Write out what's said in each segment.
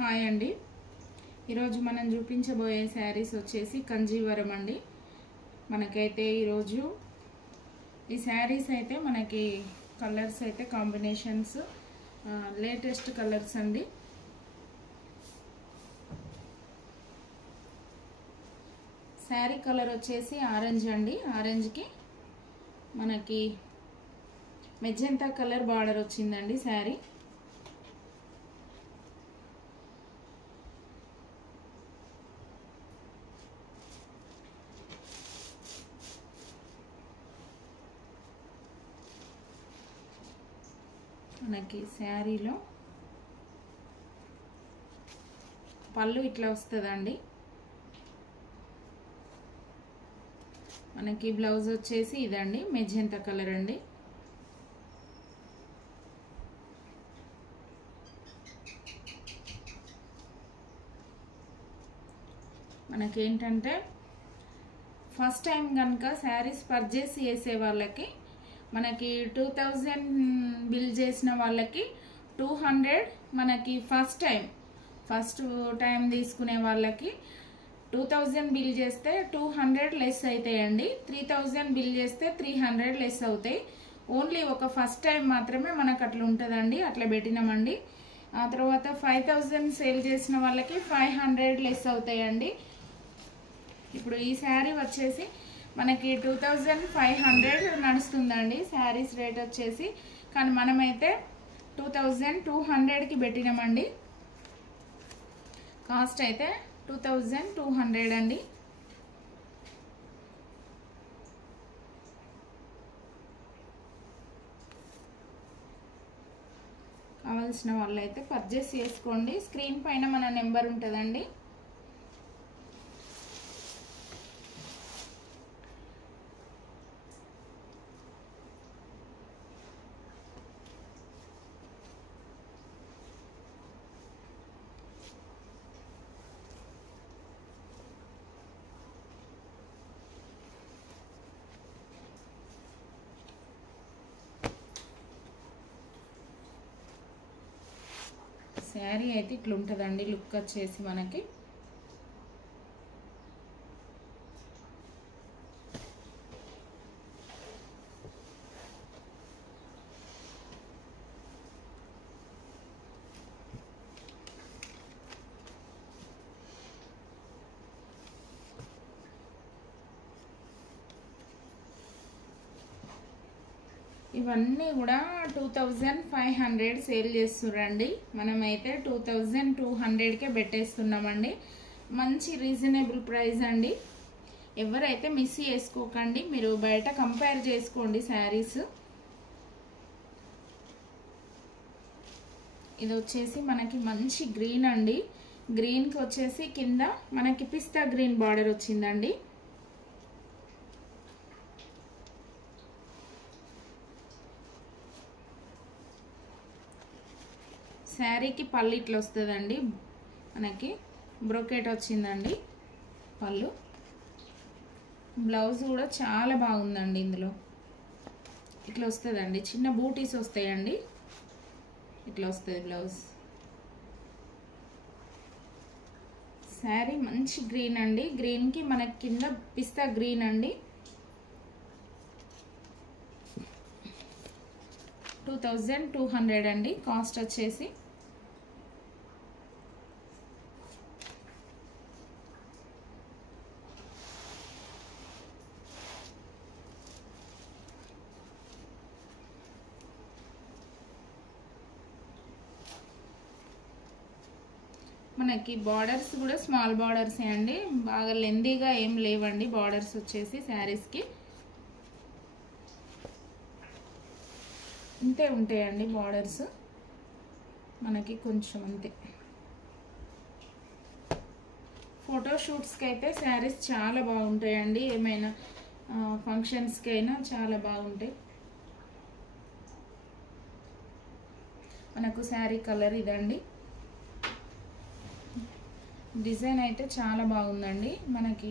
Hi అండి. ఈరోజు మనం చూపించబోయే శారీస్ వచ్చేసి కంజీవరం అండి. మనకైతే ఈరోజు ఈ శారీస్ అయితే మనకి కలర్స్ అయితే కాంబినేషన్స్ లేటెస్ట్ కలర్స్ అండి. శారీ కలర్ వచ్చేసి ఆరెంజ్ అండి. ఆరెంజ్కి మనకి మెజెంటా కలర్ బార్డర్ వచ్చిందండి. శారీ మనకి శారీలో పళ్ళు ఇట్లా వస్తుందండి. మనకి బ్లౌజ్ వచ్చేసి ఇదండి, మెజెంటా కలర్ అండి. మనకేంటంటే ఫస్ట్ టైం కనుక శారీస్ పర్చేస్ చేసే వాళ్ళకి మనకి 2000 బిల్ చేసిన వాళ్ళకి 200, మనకి ఫస్ట్ టైం తీసుకునే వాళ్ళకి 2000 బిల్ చేస్తే 200 లెస్ అవుతాయండి. 3000 బిల్ చేస్తే 300 లెస్ అవుతాయి. ఓన్లీ ఒక ఫస్ట్ టైం మాత్రమే మనకు అట్లా ఉంటుందండి. అట్లా పెట్టినామండి. ఆ తర్వాత 5000 సేల్ చేసిన వాళ్ళకి 500 లెస్ అవుతాయండి. ఇప్పుడు ఈ శారీ వచ్చేసి మనకి 2500 నడుస్తుందండి శారీస్ రేట్ వచ్చేసి. కానీ మనమైతే 2200కి పెట్టినామండి. కాస్ట్ అయితే 2200 అండి. కావాల్సిన వాళ్ళైతే పర్చేస్ చేసుకోండి. స్క్రీన్ పైన మన నెంబర్ ఉంటుందండి. శారీ అయితే ఇట్లా ఉంటుందండి. లుక్ వచ్చేసి మనకి ఇవన్నీ కూడా 2500 సేల్ చేస్తున్నారండి. మనమైతే 2200కే పెట్టేస్తున్నామండి. మంచి రీజనబుల్ ప్రైస్ అండి. ఎవరైతే మిస్ చేసుకోకండి. మీరు బయట కంపేర్ చేసుకోండి శారీస్. ఇది వచ్చేసి మనకి మంచి గ్రీన్ అండి. గ్రీన్కి వచ్చేసి కింద మనకి పిస్తా గ్రీన్ బార్డర్ వచ్చిందండి. శారీకి పళ్ళు ఇట్లా వస్తుందండి. మనకి బ్రోకెట్ వచ్చిందండి పళ్ళు. బ్లౌజ్ కూడా చాలా బాగుందండి. ఇందులో ఇట్లా వస్తుందండి, చిన్న బూటీస్ వస్తాయండి. ఇట్లా వస్తుంది బ్లౌజ్. శారీ మంచి గ్రీన్ అండి. గ్రీన్కి మనకి కింద పిస్తా గ్రీన్ అండి. 2200 అండి కాస్ట్ వచ్చేసి. మనకి బార్డర్స్ కూడా స్మాల్ బార్డర్సే అండి. బాగా లెందీగా ఏం లేవండి బార్డర్స్ వచ్చేసి. శారీస్కి ఇంతే ఉంటాయండి బార్డర్స్ మనకి, కొంచెం అంతే. ఫోటోషూట్స్కి అయితే శారీస్ చాలా బాగుంటాయండి. ఏమైనా ఫంక్షన్స్కి అయినా చాలా బాగుంటాయి. మనకు శారీ కలర్ ఇదండి. డిజైన్ అయితే చాలా బాగుందండి మనకి.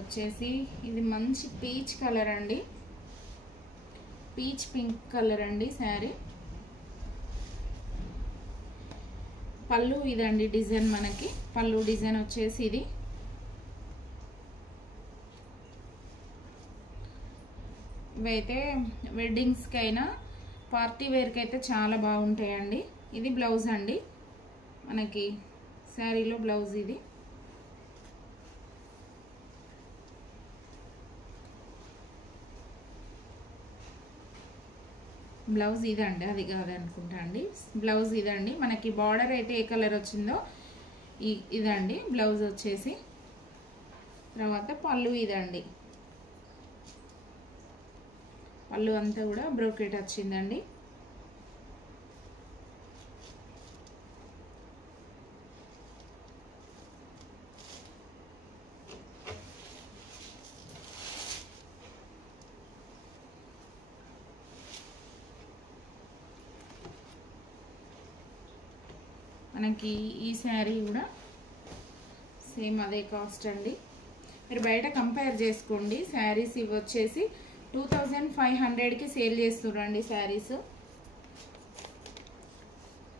వచ్చేసి ఇది మంచి పీచ్ కలర్ అండి, పీచ్ పింక్ కలర్ అండి శారీ. పళ్ళు ఇదండి డిజైన్, మనకి పళ్ళు డిజైన్ వచ్చేసి ఇది. ఇవైతే వెడ్డింగ్స్కి అయినా పార్టీ వేర్కి అయితే చాలా బాగుంటాయండి. ఇది బ్లౌజ్ అండి, మనకి శారీలో బ్లౌజ్ ఇది. బ్లౌజ్ ఇదండి, అది కాదనుకుంటా అండి. బ్లౌజ్ ఇదండి, మనకి బార్డర్ అయితే ఏ కలర్ వచ్చిందో ఇదండి బ్లౌజ్ వచ్చేసి. తర్వాత పళ్ళు ఇదండి, పళ్ళు అంతా కూడా బ్రోకెట్ వచ్చిందండి. మనకి ఈ శారీ కూడా సేమ్ అదే కాస్ట్ అండి. మీరు బయట కంపేర్ చేసుకోండి. శారీస్ ఇవి వచ్చేసి 2500కి సేల్ చేస్తున్నారండి. శారీస్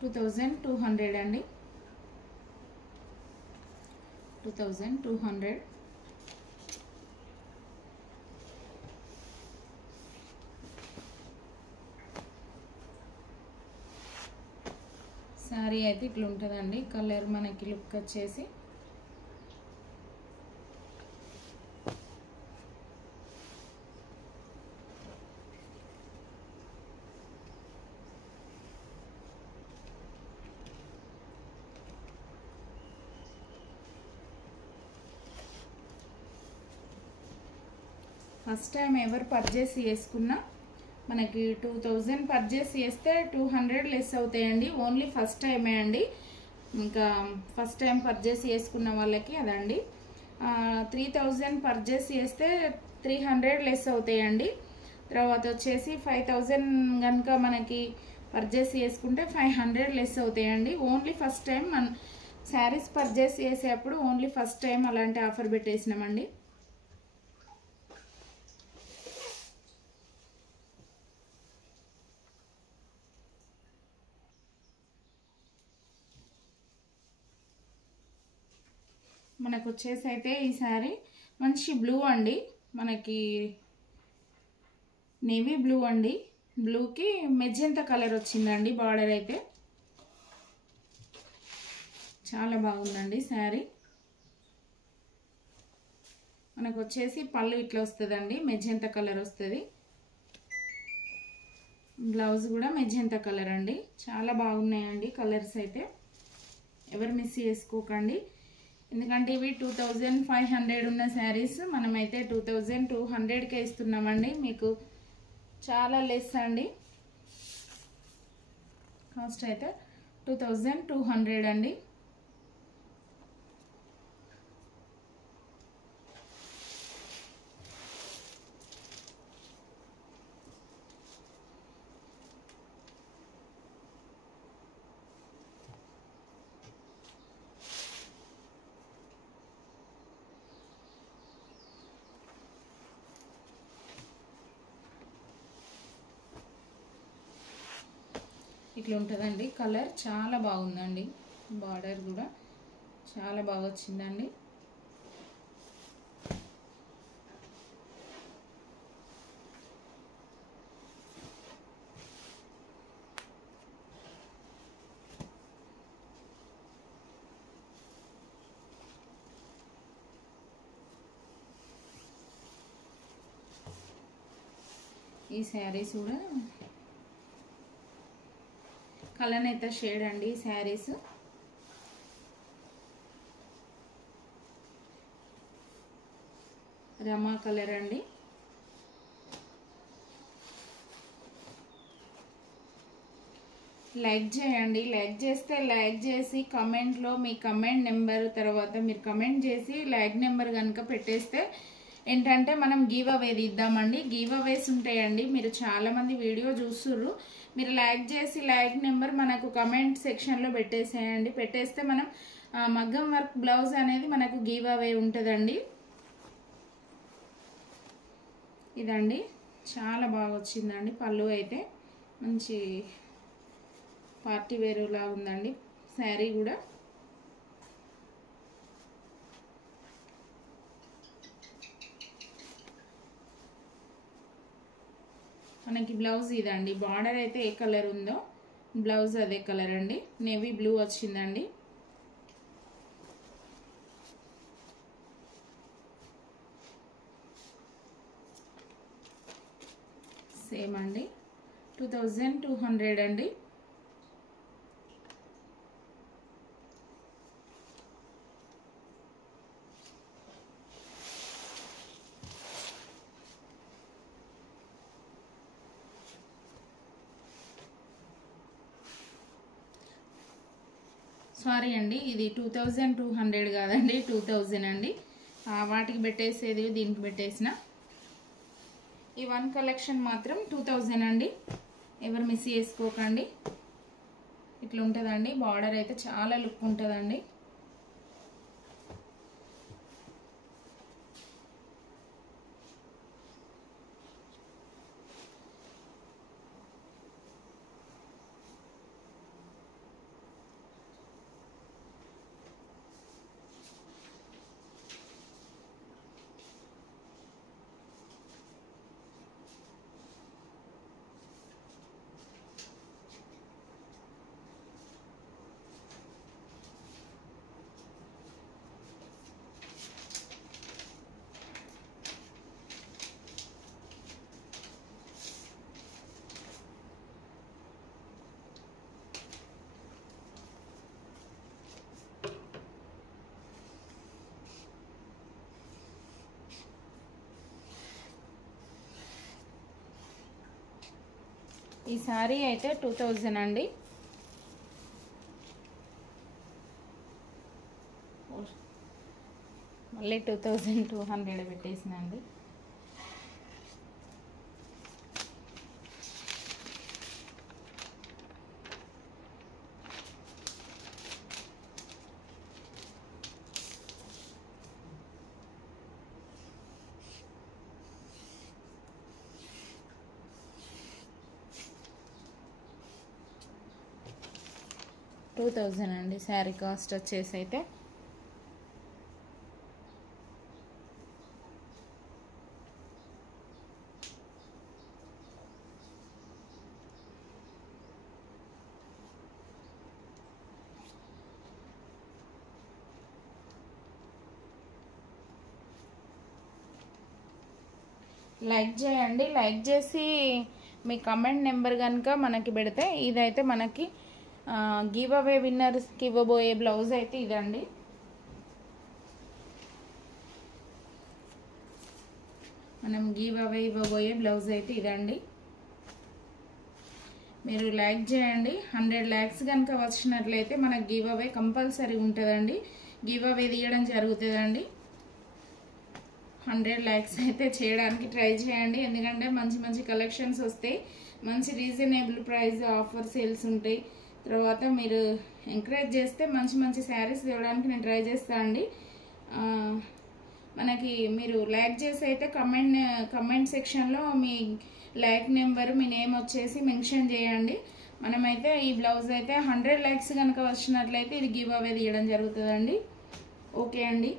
2200 అండి, 2200. శారీ అయితే ఇట్లా ఉంటుందండి. కలర్ మనకి లుక్ వచ్చేసి ఫస్ట్ టైం ఎవరు పర్చేస్ చేసుకున్నా మనకి 2000 పర్చేస్ చేస్తే 200 లెస్ అవుతాయండి. ఓన్లీ ఫస్ట్ టైమే అండి. ఇంకా ఫస్ట్ టైం పర్చేస్ చేసుకున్న వాళ్ళకి అదండి. 3000 పర్చేస్ చేస్తే 300 లెస్ అవుతాయండి. తర్వాత వచ్చేసి 5000 కనుక మనకి పర్చేస్ చేసుకుంటే 500 లెస్ అవుతాయండి. ఓన్లీ ఫస్ట్ టైం మన శారీస్ పర్చేస్ చేసేటప్పుడు ఓన్లీ ఫస్ట్ టైం అలాంటి ఆఫర్ పెట్టేసినామండి. మనకు వచ్చేసి అయితే ఈ శారీ మంచి బ్లూ అండి, మనకి నేవీ బ్లూ అండి. బ్లూకి మెజెంతా కలర్ వచ్చిందండి. బార్డర్ అయితే చాలా బాగుందండి శారీ. మనకు వచ్చేసి పళ్ళు ఇట్లా వస్తుందండి, మెజెంతా కలర్ వస్తుంది. బ్లౌజ్ కూడా మెజెంతా కలర్ అండి. చాలా బాగున్నాయండి కలర్స్ అయితే, ఎవరు మిస్ చేసుకోకండి. ఎందుకంటే ఇవి 2500 ఉన్న శారీస్ మనమైతే 2200కే ఇస్తున్నామండి. మీకు చాలా లెస్ అండి. కాస్ట్ అయితే 2200 అండి. ఇట్లా ఉంటుందండి కలర్, చాలా బాగుందండి. బార్డర్ కూడా చాలా బాగా వచ్చిందండి. ఈ శారీస్ కూడా కలనేత షేడ్ అండి. ఈ శారీస్ రమా కలర్ అండి. లైక్ చేయండి. లైక్ చేస్తే లైక్ చేసి కమెంట్లో మీ కమెంట్ నెంబర్, తర్వాత మీరు కమెంట్ చేసి లైక్ నెంబర్ కనుక పెట్టేస్తే ఏంటంటే మనం గివ్ అవేది ఇద్దామండి. గివ్ అవేస్ ఉంటాయండి. మీరు చాలామంది వీడియో చూస్తుర్రు, మీరు లైక్ చేసి లైక్ నెంబర్ మనకు కమెంట్ సెక్షన్లో పెట్టేసేయండి. పెట్టేస్తే మనం మగ్గం వర్క్ బ్లౌజ్ అనేది మనకు గివ్ అవే ఉంటుందండి. ఇదండి చాలా బాగా వచ్చిందండి. పళ్ళు అయితే మంచి పార్టీ వేర్ లా ఉందండి. శారీ కూడా మనకి బ్లౌజ్ ఇదండి. బార్డర్ అయితే ఏ కలర్ ఉందో బ్లౌజ్ అదే కలర్ అండి. నేవీ బ్లూ వచ్చిందండి. సేమ్ అండి 2200 అండి. సారీ అండి, ఇది 2200 కాదండి, 2000 అండి. వాటికి పెట్టేసేది దీనికి పెట్టేసిన. ఈ వన్ కలెక్షన్ మాత్రం 2000 అండి. ఎవరు మిస్ చేసుకోకండి. ఇట్లా ఉంటుందండి. బార్డర్ అయితే చాలా లుక్ ఉంటుందండి. ఈ సారీ అయితే 2000 అండి. మళ్ళీ 2200 పెట్టేసినండి. అండి శారీ కాస్ట్ వచ్చేసి అయితే. లైక్ చేయండి. లైక్ చేసి మీ కమెంట్ నెంబర్ కనుక మనకి పెడితే ఇదైతే మనకి గివ్ అవే విన్నర్స్కి ఇవ్వబోయే బ్లౌజ్ అయితే ఇదండి. మనం గివ్ అవే ఇవ్వబోయే బ్లౌజ్ అయితే ఇదండి. మీరు లైక్ చేయండి. 100 lakhs కనుక వచ్చినట్లయితే మనకు గివ్ అవే కంపల్సరీ ఉంటుందండి. గివ్ అవే తీయడం జరుగుతుందండి. 100 lakhs అయితే చేయడానికి ట్రై చేయండి. ఎందుకంటే మంచి మంచి కలెక్షన్స్ వస్తాయి. మంచి రీజనబుల్ ప్రైస్ ఆఫర్ సేల్స్ ఉంటాయి. తర్వాత మీరు ఎంకరేజ్ చేస్తే మంచి మంచి శారీస్ ఇవ్వడానికి నేను ట్రై చేస్తాను అండి. మనకి మీరు లైక్ చేసి అయితే కమెంట్ సెక్షన్లో మీ లైక్ నెంబర్, మీ నేమ్ వచ్చేసి మెన్షన్ చేయండి. మనమైతే ఈ బ్లౌజ్ అయితే 100 lakhs కనుక వచ్చినట్లయితే ఇది గివ్ అవే తీయడం జరుగుతుందండి. ఓకే అండి.